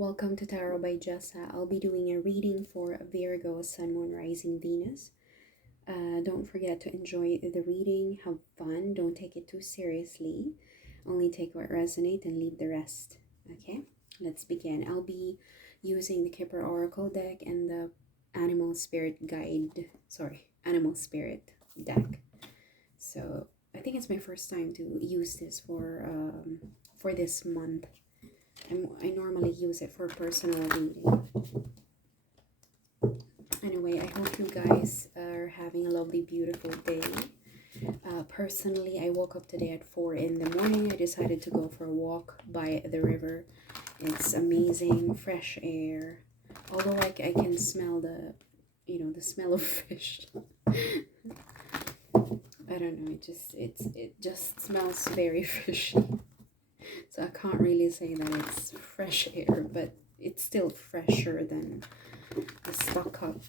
Welcome to Tarot by Jessa. I'll be doing a reading for Virgo, Sun, Moon, Rising, Venus. Don't forget to enjoy the reading, have fun, don't take it too seriously. Only take what resonates and leave the rest. Okay, let's begin. I'll be using the Kipper Oracle deck and the Animal Spirit deck. So I think it's my first time to use this for this month. I normally use it for personal reading. Anyway, I hope you guys are having a lovely, beautiful day. Personally, I woke up today at 4 in the morning. I decided to go for a walk by the river. It's amazing, fresh air. Although I can smell the smell of fish. I don't know. It just smells very fishy. So I can't really say that it's fresh air, but it's still fresher than the stuck up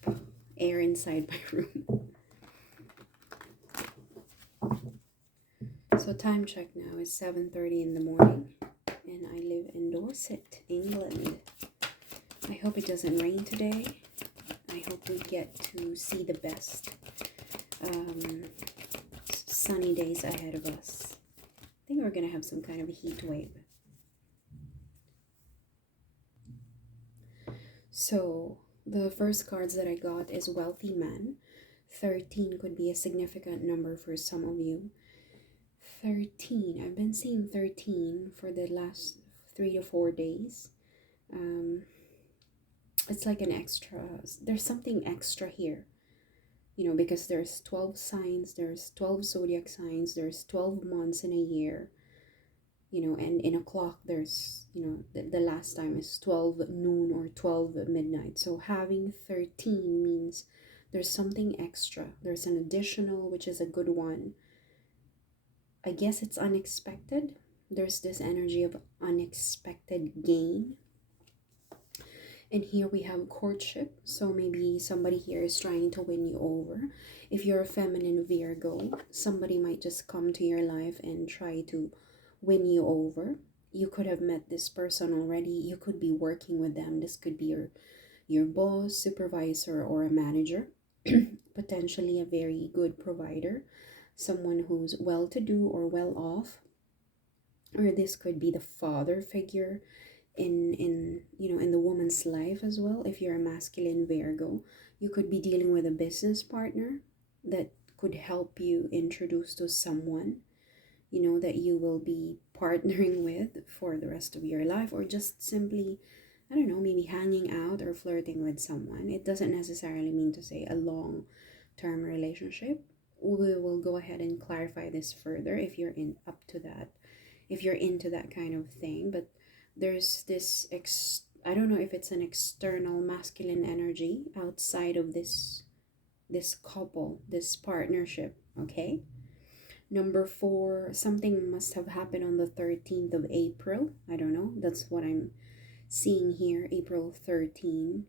air inside my room. So time check now is 7:30 in the morning, and I live in Dorset, England. I hope it doesn't rain today. I hope we get to see the best sunny days ahead of us. I think we're going to have some kind of a heat wave. So the first cards that I got is Wealthy Man. 13 could be a significant number for some of you. 13. I've been seeing 13 for the last 3 to 4 days. It's like an extra. There's something extra here. You know, because there's 12 signs, there's 12 zodiac signs, there's 12 months in a year. You know, and in a clock there's, you know, the last time is 12 noon or 12 midnight. So having 13 means there's something extra. There's an additional, which is a good one. I guess it's unexpected. There's this energy of unexpected gain. And here we have courtship. So maybe somebody here is trying to win you over. If you're a feminine Virgo, somebody might just come to your life and try to win you over. You could have met this person already. You could be working with them. This could be your boss, supervisor, or a manager. Potentially a very good provider. Someone who's well-to-do or well-off. Or this could be the father figure in the woman's life as well. If you're a masculine Virgo, you could be dealing with a business partner that could help you introduce to someone, you know, that you will be partnering with for the rest of your life, or just simply, I don't know, maybe hanging out or flirting with someone. It doesn't necessarily mean to say a long-term relationship. We will go ahead and clarify this further if you're if you're into that kind of thing. But there's this I don't know if it's an external masculine energy outside of this couple, this partnership. Okay, number 4, something must have happened on the 13th of April. I don't know, that's what I'm seeing here. April 13,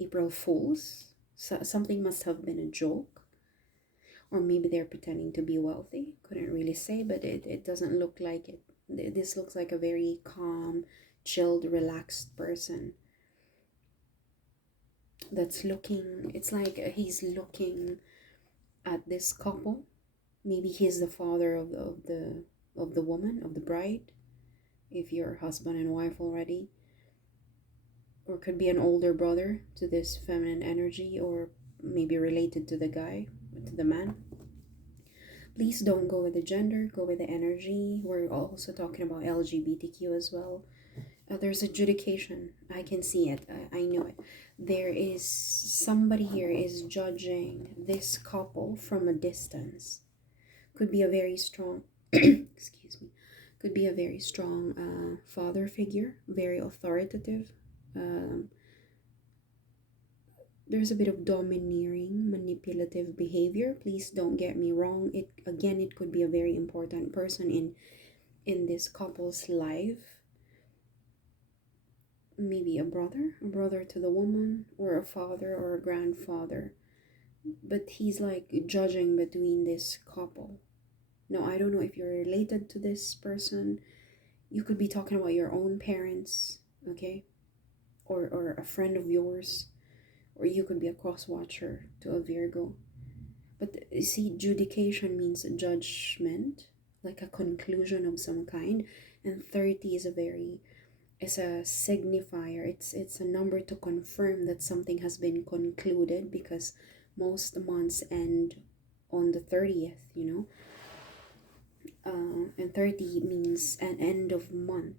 April Fools. So something must have been a joke, or maybe they're pretending to be wealthy. Couldn't really say, but it doesn't look like it. This looks like a very calm, chilled, relaxed person that's looking. It's like he's looking at this couple. Maybe he's the father of the woman, of the bride, if you're husband and wife already. Or could be an older brother to this feminine energy, or maybe related to the guy, to the man. Please don't go with the gender, go with the energy. We're also talking about LGBTQ as well. There's adjudication. I can see it. I know it. There is somebody here is judging this couple from a distance. Could be a very strong, excuse me, could be a very strong father figure, very authoritative. There's a bit of domineering, manipulative behavior. Please don't get me wrong. It could be a very important person in this couple's life. Maybe a brother to the woman, or a father or a grandfather. But he's like judging between this couple. Now, I don't know if you're related to this person. You could be talking about your own parents, okay? or a friend of yours, or you could be a cross watcher to a Virgo. But you see, judication means judgment, like a conclusion of some kind, and 30 is a signifier. It's a number to confirm that something has been concluded, because most months end on the 30th, and 30 means an end of month.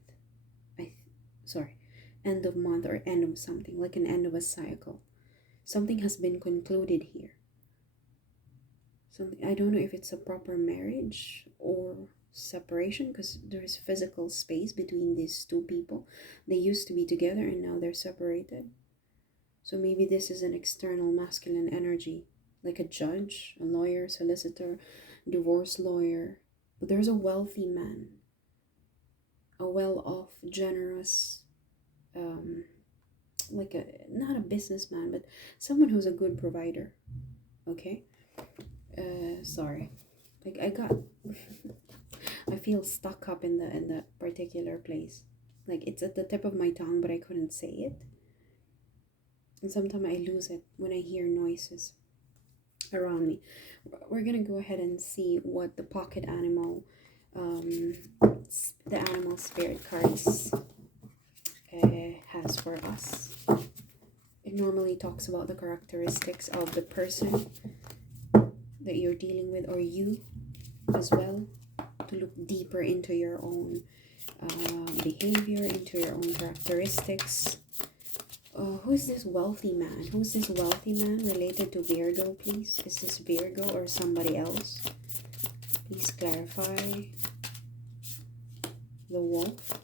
Sorry, end of month or end of something, like an end of a cycle. Something has been concluded here. Something, I don't know if it's a proper marriage or separation, because there is physical space between these two people. They used to be together and now they're separated. So maybe this is an external masculine energy, like a judge, a lawyer, solicitor, divorce lawyer. But there's a wealthy man, a well-off, generous, like a not a businessman, but someone who's a good provider. Okay. Sorry, like I got I feel stuck up in the particular place, like it's at the tip of my tongue but I couldn't say it, and sometimes I lose it when I hear noises around me. We're gonna go ahead and see what the pocket animal, the animal spirit cards has for us. It normally talks about the characteristics of the person that you're dealing with, or you as well, to look deeper into your own behavior, into your own characteristics. Who's this wealthy man? Who's this wealthy man related to Virgo, please? Is this Virgo or somebody else? Please clarify. The wolf.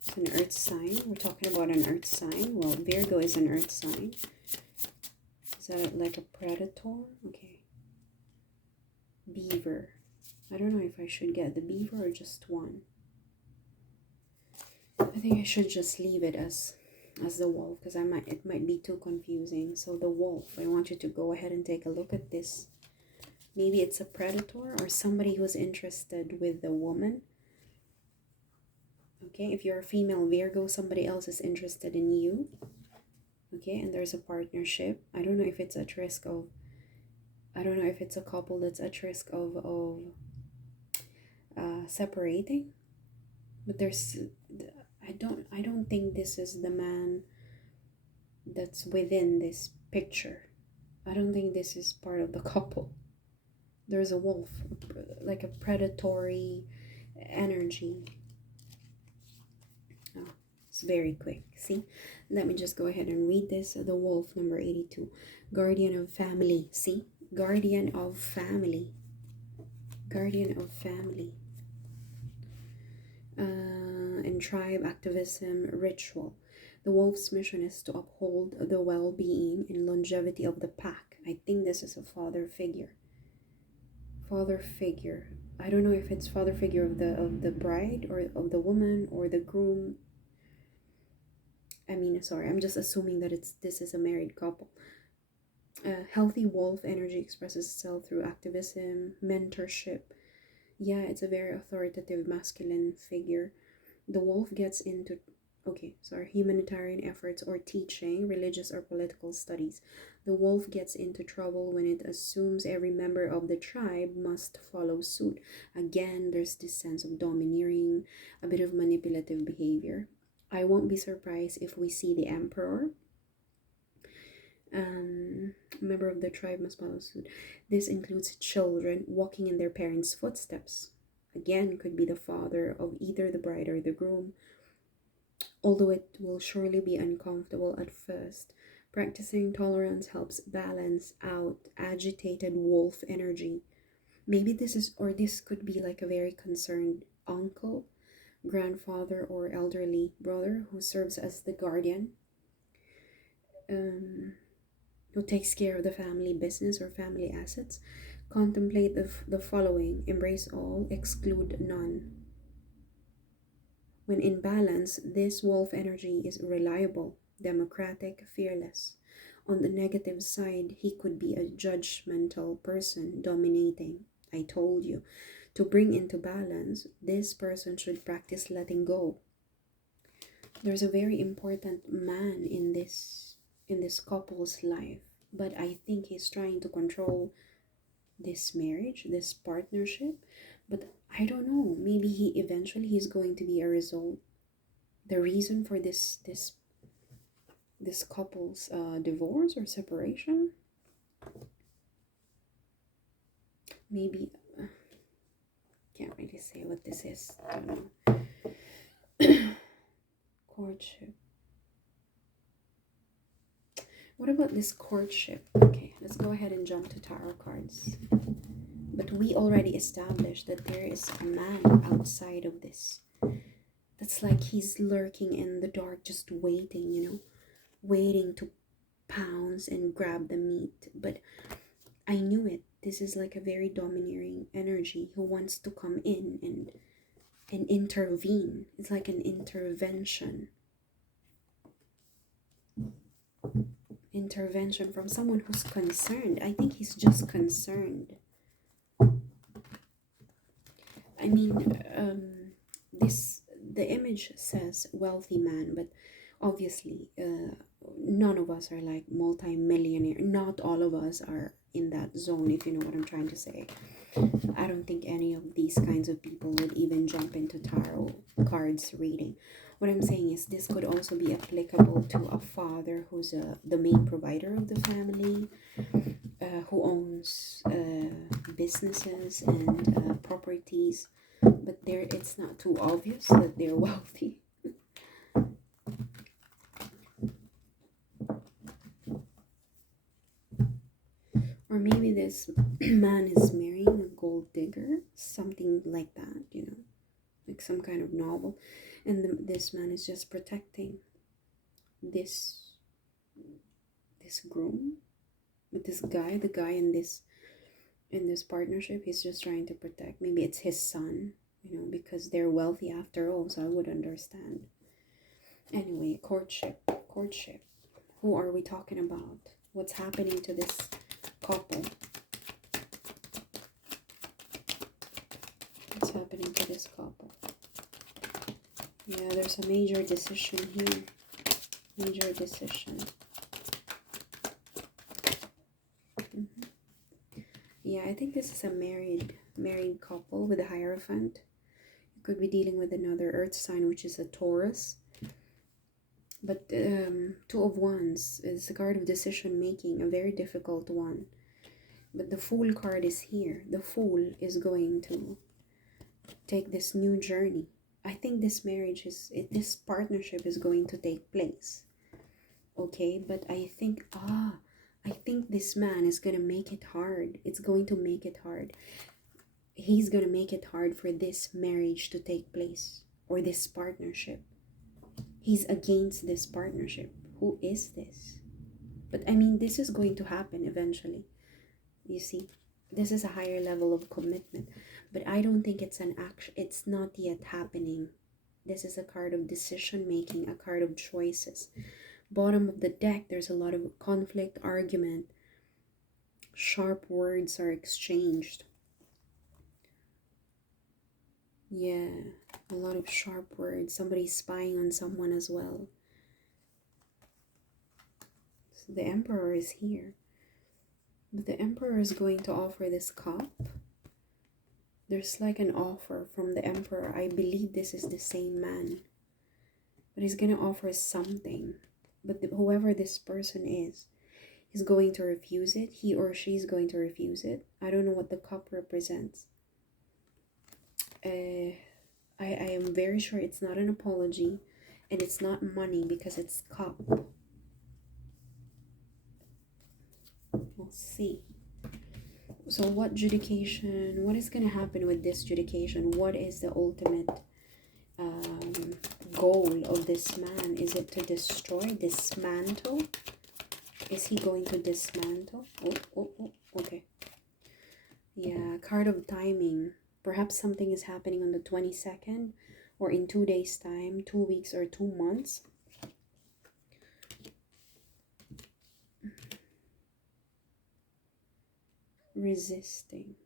It's an earth sign. We're talking about an earth sign. Well, Virgo is an earth sign. Is that like a predator? Okay. Beaver. I don't know if I should get the beaver or just one. I think I should just leave it as the wolf, because it might be too confusing. So the wolf, I want you to go ahead and take a look at this. Maybe it's a predator or somebody who's interested with the woman. Okay, if you're a female Virgo, somebody else is interested in you. Okay, and there's a partnership. I don't know if it's at risk of, I don't know if it's a couple that's at risk of separating. But there's, I don't think this is the man that's within this picture. I don't think this is part of the couple. There's a wolf, like a predatory energy. Oh, it's very quick. See, let me just go ahead and read this. The wolf, number 82, guardian of family. See, guardian of family, guardian of family. And tribe activism ritual. The wolf's mission is to uphold the well-being and longevity of the pack. I think this is a father figure. Father figure. I don't know if it's father figure of the bride or of the woman or the groom. I mean, sorry, I'm just assuming that this is a married couple. Healthy wolf energy expresses itself through activism, mentorship. Yeah, it's a very authoritative masculine figure. The wolf gets into, humanitarian efforts or teaching, religious or political studies. The wolf gets into trouble when it assumes every member of the tribe must follow suit. Again, there's this sense of domineering, a bit of manipulative behavior. I won't be surprised if we see the emperor. Member of the tribe must follow suit. This includes children walking in their parents' footsteps. Again, could be the father of either the bride or the groom. Although it will surely be uncomfortable at first, practicing tolerance helps balance out agitated wolf energy. Maybe this could be like a very concerned uncle, grandfather, or elderly brother who serves as the guardian, who takes care of the family business or family assets. Contemplate the following: embrace all, exclude none. When in balance, this wolf energy is reliable, democratic, fearless. On the negative side, he could be a judgmental person, dominating. I told you. To bring into balance, this person should practice letting go. There's a very important man in this couple's life, but I think he's trying to control this marriage, this partnership. But I don't know, maybe he eventually he's going to be a result, the reason for this couple's divorce or separation. Maybe can't really say what this is. Don't know. Courtship. What about this courtship? Okay, let's go ahead and jump to tarot cards. But we already established that there is a man outside of this. That's like he's lurking in the dark, just waiting, waiting to pounce and grab the meat. But I knew it. This is like a very domineering energy who wants to come in and intervene. It's like an intervention. Intervention from someone who's concerned. I think he's just concerned. I mean, the image says wealthy man, but obviously, none of us are like multi-millionaire. Not all of us are in that zone, if you know what I'm trying to say. I don't think any of these kinds of people would even jump into tarot cards reading. What I'm saying is this could also be applicable to a father who's the main provider of the family, who owns businesses and properties, but it's not too obvious that they're wealthy. Or maybe this man is marrying a gold digger, something like that, like some kind of novel, and this man is just protecting this groom, but this guy, the guy in this partnership, he's just trying to protect. Maybe it's his son, because they're wealthy after all, so I would understand. Anyway, courtship. Who are we talking about? What's happening to this couple? What's happening to this couple? Yeah, there's a major decision here. Major decision. Yeah, I think this is a married couple with a Hierophant. You could be dealing with another earth sign, which is a Taurus. But Two of Wands is a card of decision making, a very difficult one. But the Fool card is here. The Fool is going to take this new journey. I think this partnership is going to take place. Okay, but I think this man is going to make it hard. It's going to make it hard. He's going to make it hard for this marriage to take place, or this partnership. He's against this partnership. Who is this? But I mean, this is going to happen eventually. You see, this is a higher level of commitment. But I don't think it's an action. It's not yet happening. This is a card of decision making, a card of choices. Bottom of the deck, there's a lot of conflict, argument. Sharp words are exchanged. Yeah, a lot of sharp words. Somebody's spying on someone as well. So the Emperor is here. But the Emperor is going to offer this cup. There's like an offer from the Emperor. I believe this is the same man. But he's going to offer something. But whoever this person is going to refuse it. He or she is going to refuse it. I don't know what the cup represents. I am very sure it's not an apology, and it's not money because it's cup. We'll see. So what is going to happen with this judication? What is the ultimate goal of this man? Is it to destroy, dismantle? Is he going to dismantle? Oh, okay. Yeah, card of timing. Perhaps something is happening on the 22nd, or in 2 days' time, 2 weeks or 2 months. Resisting.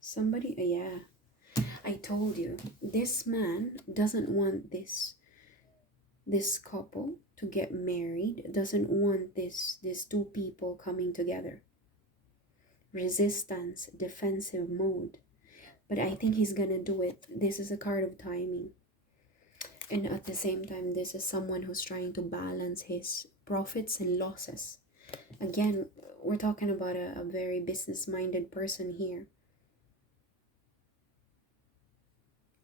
Somebody, yeah. I told you, this man doesn't want this This couple to get married doesn't want these two people coming together. Resistance, defensive mode. But I think he's gonna do it. This is a card of timing. And at the same time, this is someone who's trying to balance his profits and losses. Again, we're talking about a very business minded person here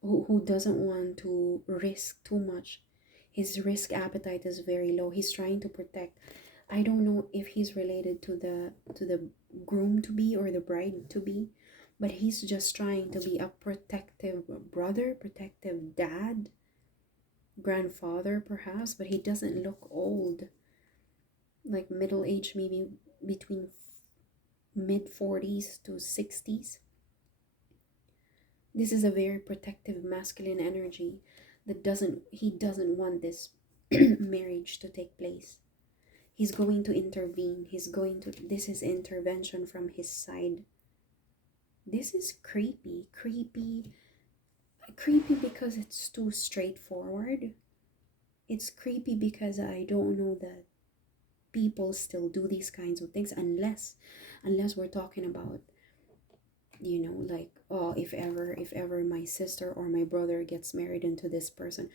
who doesn't want to risk too much. His risk appetite is very low. He's trying to protect. I don't know if he's related to the groom to be or the bride to be, but he's just trying to be a protective brother, protective dad, grandfather perhaps, but he doesn't look old, like middle age, maybe between mid 40s to 60s. This is a very protective masculine energy that he doesn't want this marriage to take place. He's going to intervene. This is intervention from his side. This is creepy because it's too straightforward. It's creepy because I don't know that people still do these kinds of things unless we're talking about, like, oh, if ever my sister or my brother gets married into this person,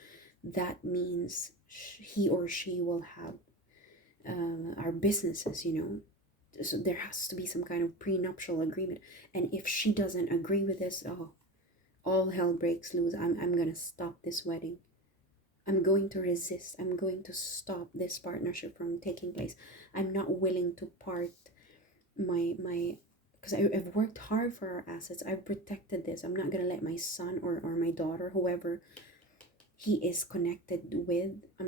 that means he or she will have our businesses, so there has to be some kind of prenuptial agreement. And if she doesn't agree with this, oh, all hell breaks loose. I'm gonna stop this wedding. I'm going to resist. I'm going to stop this partnership from taking place. I'm not willing to part my because I've worked hard for our assets. I've protected this. I'm not gonna let my son or my daughter, whoever he is connected with, I'm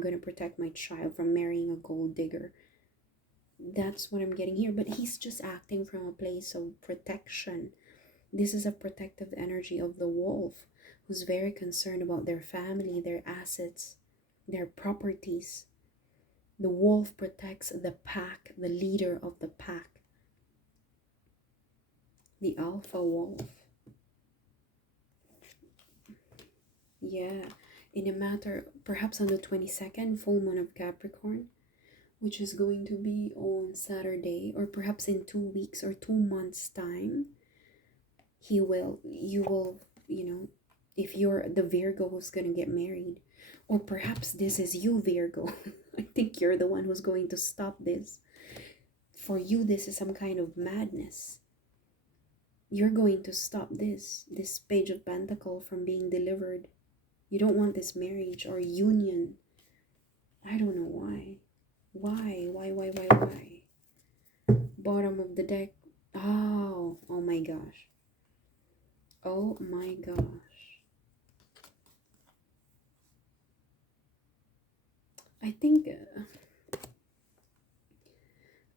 gonna protect my child from marrying a gold digger. That's what I'm getting here. But he's just acting from a place of protection. This is a protective energy of the wolf who's very concerned about their family, their assets, their properties. The wolf protects the pack, the leader of the pack, the alpha wolf. Yeah, in a matter, perhaps on the 22nd, full moon of Capricorn, which is going to be on Saturday, or perhaps in 2 weeks or 2 months' time, you will, if you're the Virgo who's going to get married, or perhaps this is you, Virgo. I think you're the one who's going to stop this. For you, this is some kind of madness. You're going to stop this Page of Pentacle from being delivered. You don't want this marriage or union. I don't know why. Why? Bottom of the deck. Oh my gosh. Oh my gosh. I think,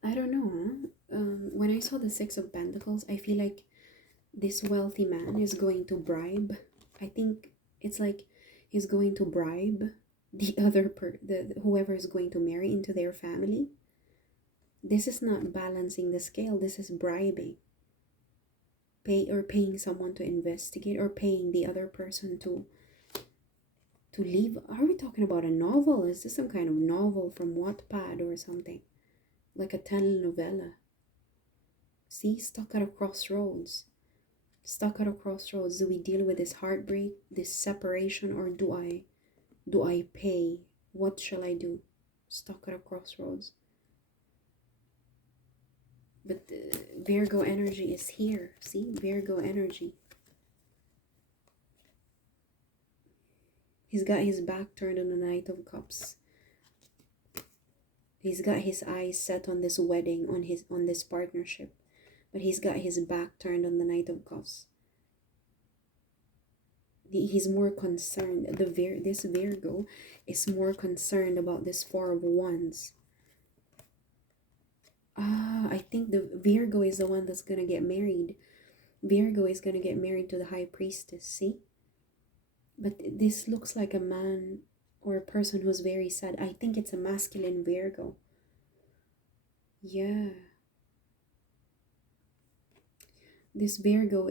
I don't know. When I saw the Six of Pentacles, I feel like this wealthy man is going to bribe. I think it's like he's going to bribe the other whoever is going to marry into their family. This is not balancing the scale. This is bribing. Paying someone to investigate, or paying the other person to leave. Are we talking about a novel? Is this some kind of novel from Wattpad or something? Like a telenovela? See, stuck at a crossroads. Stuck at a crossroads. Do we deal with this heartbreak, this separation, or do I pay? What shall I do? Stuck at a crossroads. But Virgo energy is here. See, Virgo energy. He's got his back turned on the Knight of Cups. He's got his eyes set on this wedding, on this partnership, but he's got his back turned on the Knight of Cups. He's more concerned. This Virgo is more concerned about this Four of Wands. I think the Virgo is the one that's gonna get married. Virgo is gonna get married to the High Priestess. See, but this looks like a man or a person who's very sad. I think it's a masculine Virgo. Yeah. This Virgo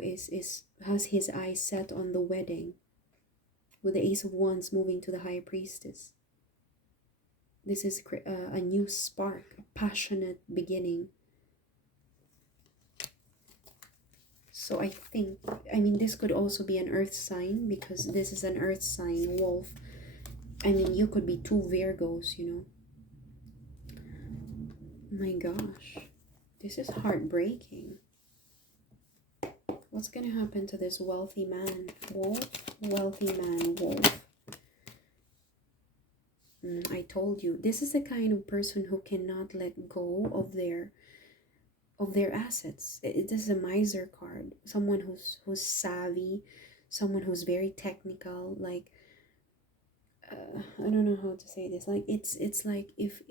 has his eyes set on the wedding with the Ace of Wands moving to the High Priestess. This is a new spark, a passionate beginning. So I think, I mean, this could also be an earth sign, because this is an earth sign, wolf. I mean, you could be two Virgos, you know. My gosh, this is heartbreaking. What's gonna happen to this wealthy man, wolf? Wealthy man, wolf. I told you, this is the kind of person who cannot let go of their assets. This is a miser card. Someone who's savvy, someone who's very technical. Like, I don't know how to say this. Like, it's like if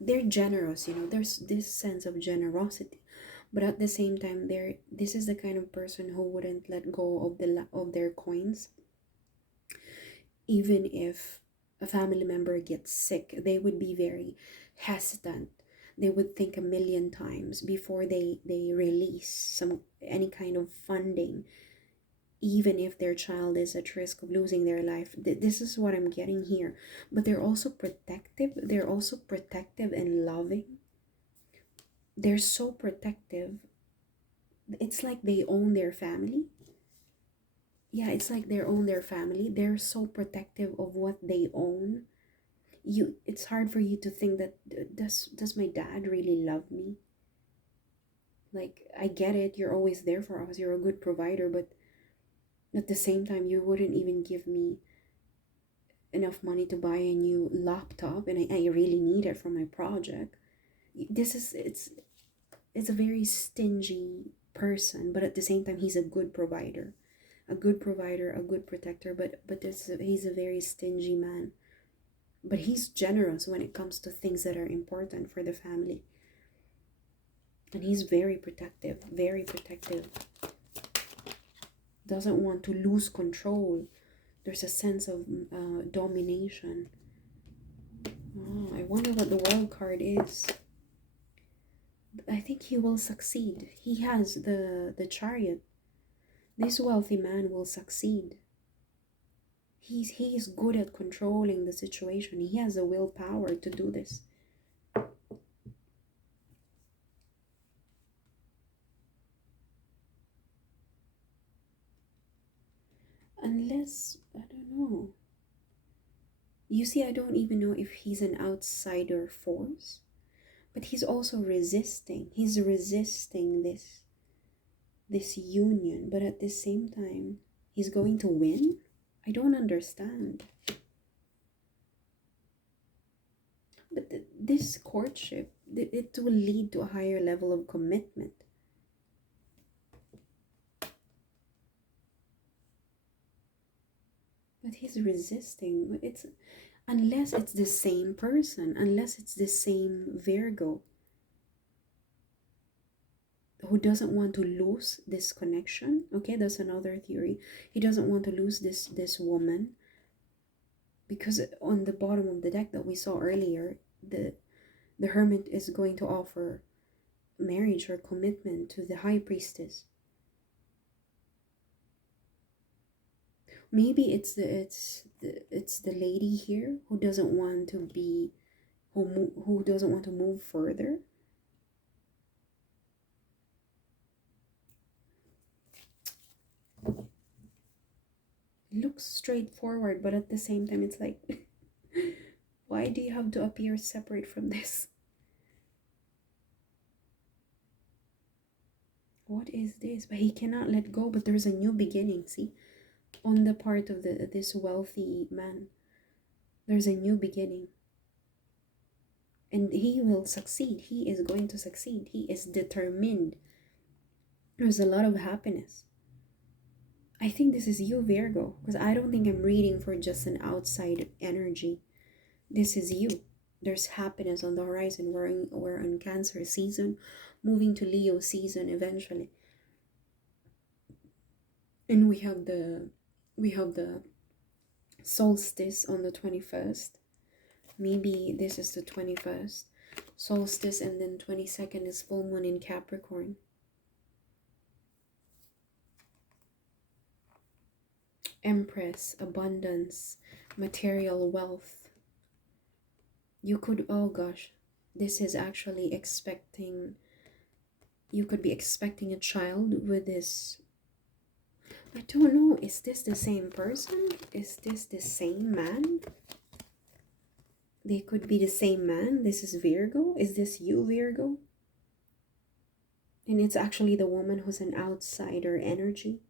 they're generous, you know. There's this sense of generosity, but at the same time, this is the kind of person who wouldn't let go of their coins, even if a family member gets sick. They would be very hesitant. They would think a million times before they release any kind of funding, even if their child is at risk of losing their life. This is what I'm getting here. But they're also protective. They're also protective and loving. They're so protective. It's like they own their family. Yeah, it's like they own their family. They're so protective of what they own. It's hard for you to think that, does my dad really love me? Like, I get it, you're always there for us, you're a good provider, but at the same time, you wouldn't even give me enough money to buy a new laptop, and I really need it for my project. It's a very stingy person, but at the same time, he's a good provider, a good provider, a good protector. But he's a very stingy man. But he's generous when it comes to things that are important for the family. And he's very protective, very protective. Doesn't want to lose control. There's a sense of domination. Oh, I wonder what the World card is. I think he will succeed. He has the Chariot. This wealthy man will succeed. He is good at controlling the situation. He has the willpower to do this. Unless, I don't know. You see, I don't even know if he's an outsider force, but he's also resisting. He's resisting this union, but at the same time, he's going to win? I don't understand. But this courtship, it will lead to a higher level of commitment. But he's resisting. Unless it's the same person, unless it's the same Virgo who doesn't want to lose this connection. Okay, that's another theory. He doesn't want to lose this woman, because on the bottom of the deck that we saw earlier, the Hermit is going to offer marriage or commitment to the High Priestess. Maybe it's the lady here who doesn't want to be who doesn't want to move further. It looks straightforward, but at the same time, it's like, why do you have to appear separate from this? What is this? But he cannot let go. But there's a new beginning. See, on the part of this wealthy man, there's a new beginning, and he will succeed. He is going to succeed. He is determined. There's a lot of happiness. I think this is you, Virgo, because I don't think I'm reading for just an outside energy. This is you. There's happiness on the horizon. We're on Cancer season, moving to Leo season eventually. And we have the solstice on the 21st. Maybe this is the 21st solstice, and then 22nd is full moon in Capricorn. Empress, abundance, material wealth. You could, oh gosh, this is actually expecting, you could be expecting a child with this. I don't know, is this the same person? Is this the same man? They could be the same man. This is Virgo. Is this you, Virgo? And it's actually the woman who's an outsider energy.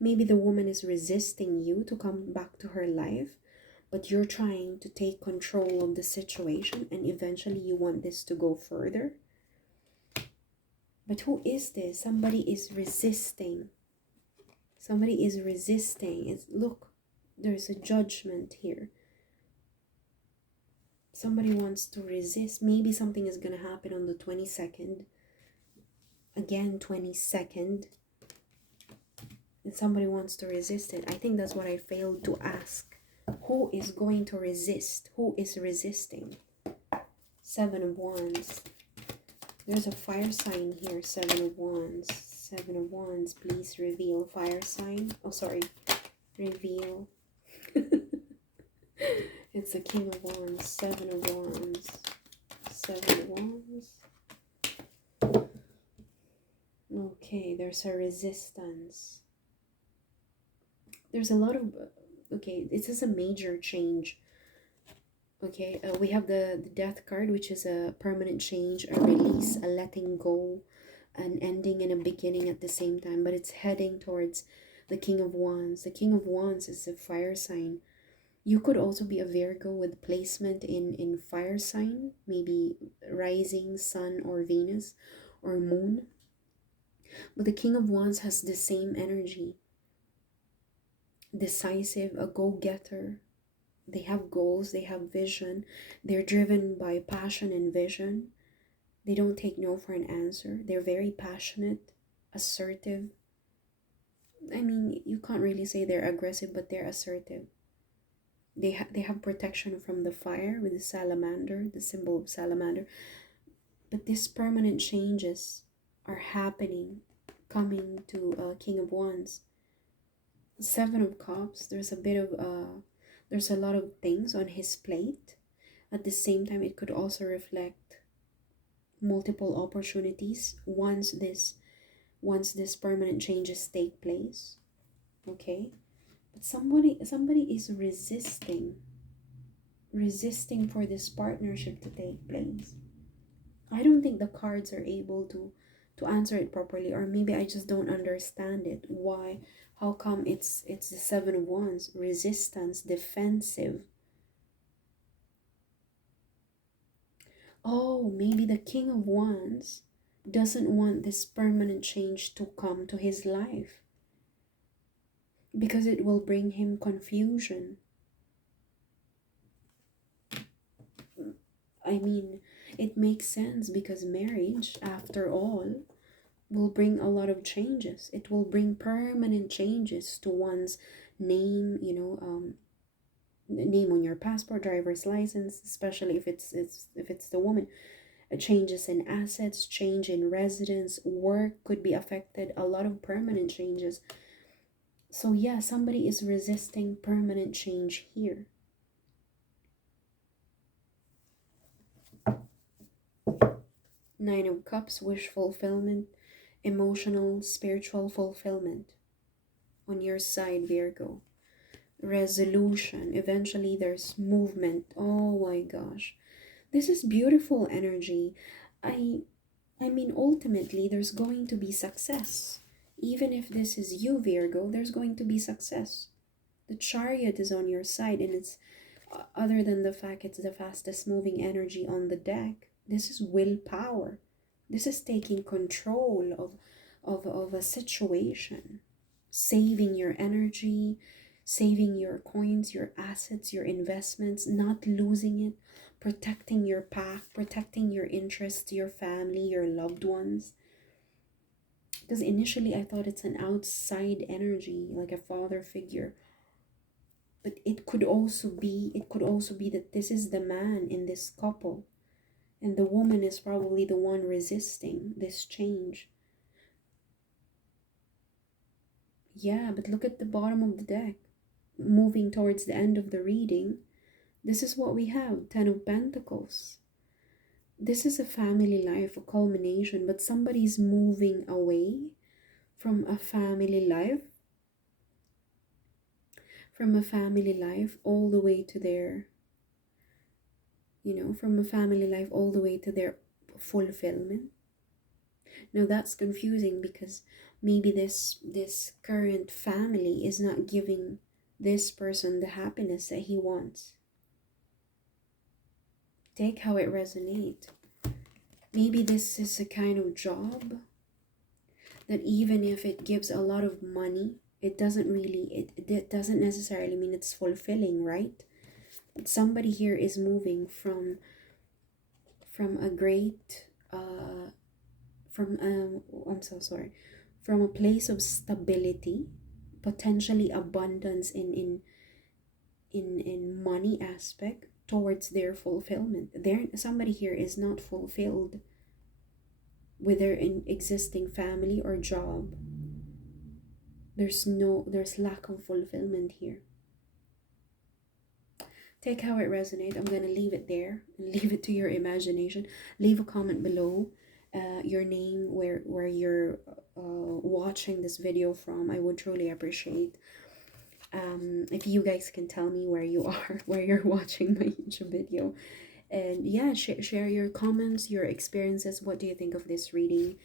Maybe the woman is resisting you to come back to her life, but you're trying to take control of the situation, and eventually you want this to go further. But who is this? Somebody is resisting. Somebody is resisting. Look, there's a judgment here. Somebody wants to resist. Maybe something is going to happen on the 22nd. Again, 22nd. And somebody wants to resist it. I think that's what I failed to ask. Who is going to resist? Who is resisting? 7 of Wands. There's a fire sign here. 7 of Wands. 7 of Wands. Please reveal fire sign. Oh, sorry. Reveal. It's the King of Wands. 7 of Wands. 7 of Wands. Okay, there's a resistance. There's a lot of... Okay, this is a major change. Okay, we have the Death card, which is a permanent change, a release, a letting go, an ending and a beginning at the same time. But it's heading towards the King of Wands. The King of Wands is a fire sign. You could also be a Virgo with placement in fire sign, maybe rising sun or Venus or moon. But the King of Wands has the same energy. Decisive, a go-getter. They have goals, they have vision. They're driven by passion and vision. They don't take no for an answer. They're very passionate, assertive. I mean, you can't really say they're aggressive, but they're assertive. They have protection from the fire with the salamander, the symbol of salamander. But these permanent changes are happening, coming to King of Wands. 7 of Cups, there's a bit of there's a lot of things on his plate. At the same time, it could also reflect multiple opportunities once this permanent changes take place. Okay, but somebody is resisting for this partnership to take place. I don't think the cards are able to answer it properly, or maybe I just don't understand it. Why? How come it's the 7 of Wands? Resistance, defensive. Oh, maybe the King of Wands doesn't want this permanent change to come to his life because it will bring him confusion. I mean, it makes sense because marriage, after all, will bring a lot of changes. It will bring permanent changes to one's name, name on your passport, driver's license, especially if it's the woman. Changes in assets, change in residence, work could be affected, a lot of permanent changes. So yeah, somebody is resisting permanent change here. Nine of Cups, wish fulfillment, emotional, spiritual fulfillment. On your side, Virgo. Resolution. Eventually there's movement. Oh my gosh. This is beautiful energy. I mean, ultimately, there's going to be success. Even if this is you, Virgo, there's going to be success. The Chariot is on your side, and it's, other than the fact it's the fastest moving energy on the deck, this is willpower. This is taking control of a situation. Saving your energy, saving your coins, your assets, your investments, not losing it, protecting your path, protecting your interests, your family, your loved ones. Because initially I thought it's an outside energy, like a father figure. But it could also be that this is the man in this couple, and the woman is probably the one resisting this change. Yeah, but look at the bottom of the deck. Moving towards the end of the reading, this is what we have: Ten of Pentacles. This is a family life, a culmination, but somebody's moving away from a family life, all the way to their, from a family life all the way to their fulfillment. Now that's confusing because maybe this current family is not giving this person the happiness that he wants. Take how it resonates. Maybe this is a kind of job that even if it gives a lot of money, it doesn't really, it doesn't necessarily mean it's fulfilling, right? Somebody here is moving from a great from I'm so sorry, from a place of stability, potentially abundance in money aspect, towards their fulfillment. There, somebody here is not fulfilled with their existing family or job. There's lack of fulfillment here. Take how it resonates. I'm gonna leave it there and leave it to your imagination. Leave a comment below, your name, where you're watching this video from. I would truly appreciate if you guys can tell me where you are, where you're watching my YouTube video. And yeah, share your comments, your experiences. What do you think of this reading?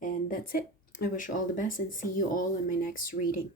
And that's it. I wish you all the best and see you all in my next reading.